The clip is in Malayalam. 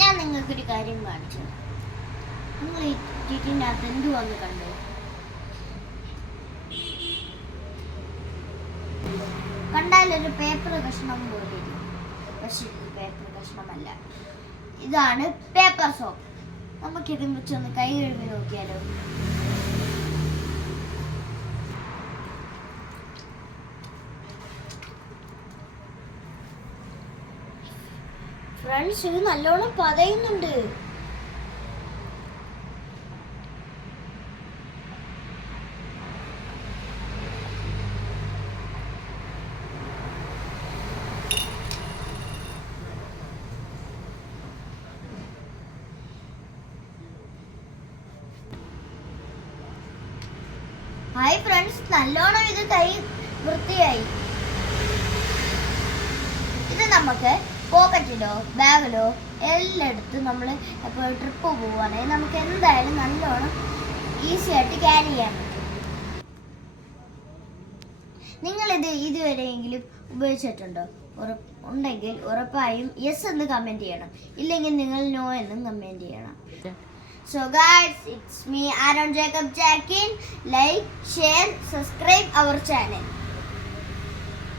ഞാൻ നിങ്ങൾക്കൊരു കാര്യം കാണിച്ചു. നിങ്ങൾ ഈ ടിറ്റിനകത്ത് എന്തുവന്ന് കണ്ടോ? കണ്ടാലൊരു പേപ്പർ കഷ്ണം പോലെ ഇരിക്കും. പക്ഷെ ഇത് പേപ്പർ കഷ്ണമല്ല, ഇതാണ് പേപ്പർ സോപ്പ്. നമുക്കിത് വെച്ചൊന്ന് കൈ കഴുകി നോക്കിയാലോ? ഫ്രണ്ട്സ്, ഇത് നല്ലോണം പതയുന്നുണ്ട്. ഹായ് ഫ്രണ്ട്സ്, നല്ലോണം ഇത് കൈ വൃത്തിയായി. ഇത് നമുക്ക് പോക്കറ്റിലോ ബാഗിലോ എല്ലായിടത്തും നമ്മൾ ഇപ്പോൾ ട്രിപ്പ് പോവുകയാണെങ്കിൽ നമുക്ക് എന്തായാലും നല്ലോണം ഈസി ആയിട്ട് ക്യാരി ചെയ്യാൻ പറ്റും. നിങ്ങളിത് ഇതുവരെയെങ്കിലും ഉപയോഗിച്ചിട്ടുണ്ടോ? ഉണ്ടെങ്കിൽ ഉറപ്പായും യെസ് എന്ന് കമൻറ്റ് ചെയ്യണം. ഇല്ലെങ്കിൽ നിങ്ങൾ നോ എന്നും കമൻറ്റ് ചെയ്യണം. So guys, it's me Aaron Jacob Jackin. Like, share, subscribe our channel.